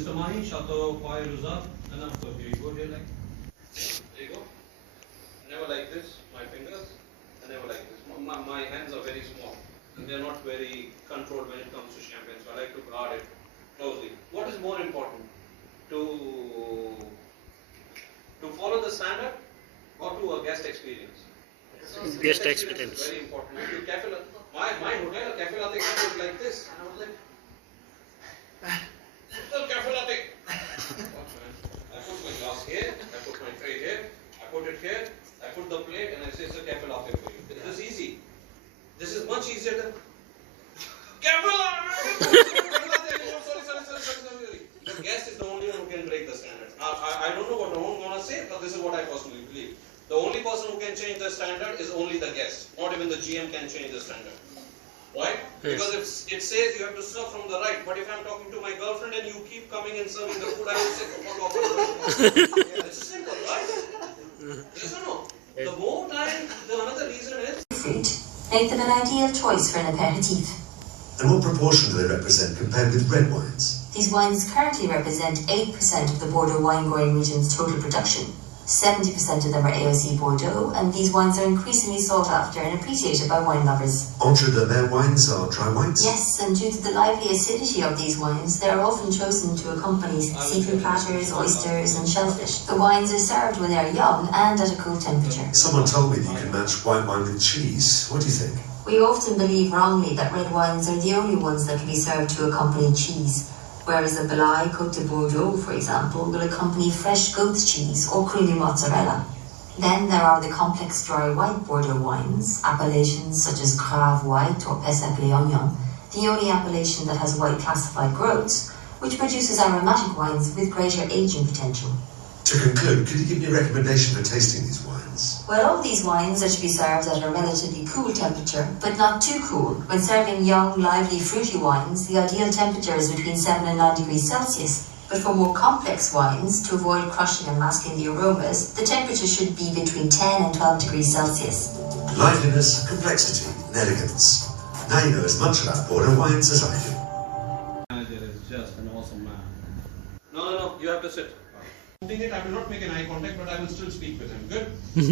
Mr. Mahi, Shato, Fai, Ruza, and of course, here you go, here like. There you go. Never like this, my fingers, and never like this. My hands are very small, and they're not very controlled when it comes to champagne, so I like to guard it closely. What is more important? To follow the standard or to a guest experience? Guest experience. Is very important. If you cafe, my hotel cafe latte was like this, and I was like, cafe latte. I put my glass here, I put my tray here, I put it here, I put the plate, and I say it's a cafe latte for you. This is easy. This is much easier than cafe latte. Sorry. The guest is the only one who can break the standard. I don't know what no one's gonna say, but this is what I personally believe. The only person who can change the standard is only the guest. Not even the GM can change the standard. Right? Yes. Because if it says you have to serve from the right, but if I'm talking to my girlfriend and you keep coming and serving the food, I will say, yeah, it's simple, right? Yes or no? The more time, the another reason is fruit make them an ideal choice for an aperitif. And what proportion do they represent compared with red wines? These wines currently represent 8% of the Bordeaux wine-growing region's total production. 70% of them are AOC Bordeaux, and these wines are increasingly sought after and appreciated by wine lovers. Entre de mer wines are dry wines? Yes, and due to the lively acidity of these wines, they are often chosen to accompany seafood platters, oysters and shellfish. The wines are served when they are young and at a cool temperature. Someone told me that you can match white wine with cheese. What do you think? We often believe wrongly that red wines are the only ones that can be served to accompany cheese, whereas the Belay Côte de Bordeaux, for example, will accompany fresh goat's cheese or creamy mozzarella. Then there are the complex dry white Bordeaux wines, appellations such as Grave White or Pessac Léognan, the only appellation that has white classified growths, which produces aromatic wines with greater aging potential. To conclude, could you give me a recommendation for tasting these wines? Well, all these wines are to be served at a relatively cool temperature, but not too cool. When serving young, lively, fruity wines, the ideal temperature is between 7 and 9 degrees Celsius. But for more complex wines, to avoid crushing and masking the aromas, the temperature should be between 10 and 12 degrees Celsius. Liveliness, complexity, and elegance. Now you know as much about Bordeaux wines as I do. Manager is just an awesome man. No, you have to sit. I will not make an eye contact, but I will still speak with him. Good?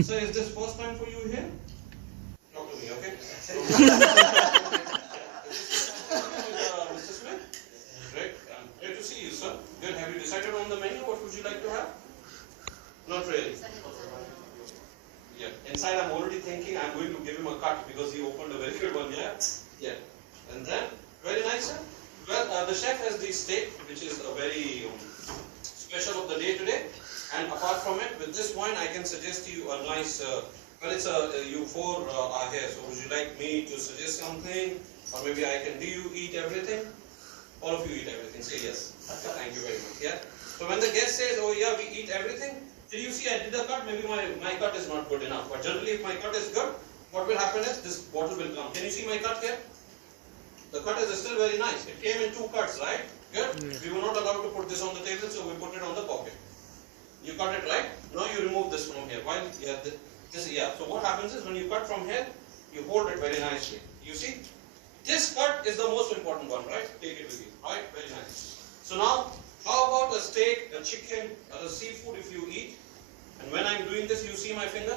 So is this first time for you here? Talk to me, okay? Mr. Smith? Great. Great to see you, sir. Good. Have you decided on the menu? What would you like to have? Not really. Yeah. Inside I'm already thinking I'm going to give him a cut because he opened a very good one, yeah? Yeah. And then, very nice, sir. Well, the chef has the steak, which is a very special of the day today, and apart from it, with this wine I can suggest to you a nice, well it's you four are here, so would you like me to suggest something, or maybe I can, do you eat everything? All of you eat everything, say yes. Thank you very much, yeah. So when the guest says, oh yeah, we eat everything, did you see I did a cut, maybe my cut is not good enough, but generally if my cut is good, what will happen is this bottle will come. Can you see my cut here? The cut is still very nice, it came in 2 cuts, right? Good. Yeah. We were not allowed to put this on the table, so we put it on the pocket. You cut it right. Now you remove this from here. While yeah. So what happens is when you cut from here, you hold it very nicely. You see, this cut is the most important one, right? Take it with you. Right? Very nice. So now, how about a steak, a chicken, or a seafood if you eat? And when I'm doing this, you see my finger.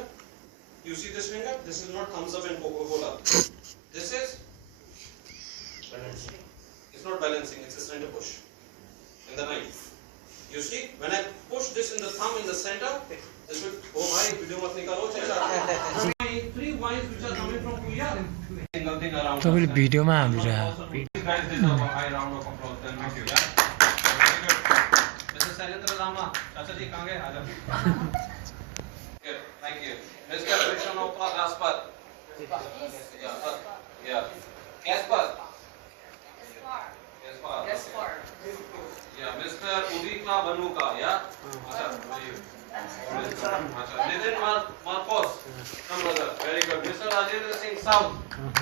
You see this finger? This is not thumbs up and Coca-Cola. This is. It's not balancing, it's a center push in the knife. You see, when I push this in the thumb in the center, this will, oh my, video mat nikalo chacha. 3 wines which are coming from Puglia. Single thing around. So video ma these guys deserve a high round of applause. Thank you. Mr. Sailendra Rama, chacha ji kahan gaye? Here, thank you. Mr. Vishnupal Gaspar. Yeah. Gaspar. Yes, far. Yeah, Mr. Udika Banuka, yeah? Nidin Marcos, come brother, very good. Mr. Rajendra Singh South,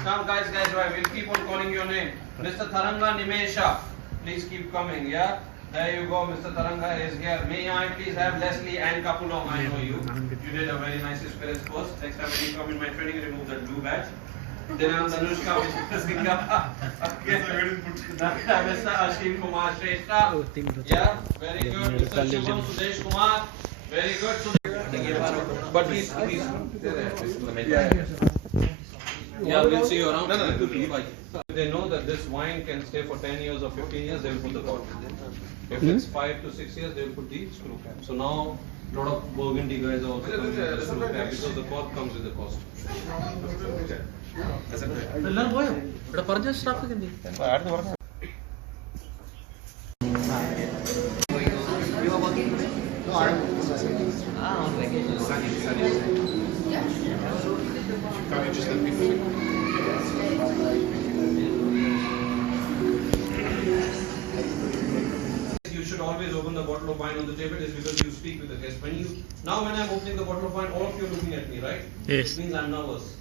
come guys, we'll keep on calling your name. Mr. Tharanga Nimesha, please keep coming, yeah? There you go, Mr. Tharanga is here. May I please have Leslie and Kapulong, I know you. You did a very nice experience course. Next time when you come in my training, remove that blue badge. Dinam Danushka Singha. Mr. Ashim Kumar Shrestha. Yeah, very good. Mr. Shubham Sudesh Kumar. Very good. But he's yeah, we'll see you around. They know that this wine can stay for 10 years or 15 years, they will put the cork. If it's 5 to 6 years, they will put the screw cap. So now, a lot of Burgundy guys are also coming with the screw cap because the cork comes with the cost. You should always open the bottle of wine on the table is because you speak with the guest. Now when I'm opening the bottle of wine, all of you are looking at me, right? Yes. It means I'm nervous.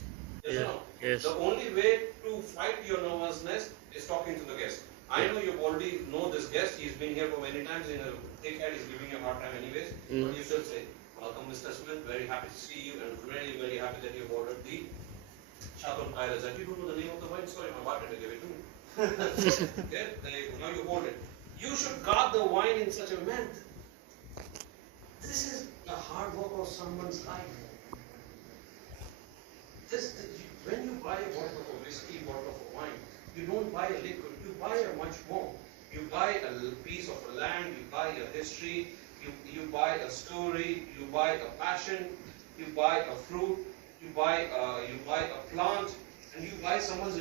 Yes or no? Yes. The only way to fight your nervousness is talking to the guest. I know you already know this guest. He's been here for many times. In a thick head, he's giving you a hard time anyways. But you should say, "Welcome, Mr. Smith. Very happy to see you, and really, very happy that you've ordered the Chateau Pyrazat. You don't know the name of the wine? Sorry, my bartender gave it to me. Okay, there you go. Now you hold it. You should guard the wine in such a manner. This is the hard work of someone's life. When you buy a bottle of a whiskey, bottle of a wine, you don't buy a liquid. You buy a much more. You buy a piece of a land. You buy a history. You buy a story. You buy a passion. You buy a fruit. You buy a plant, and you buy someone's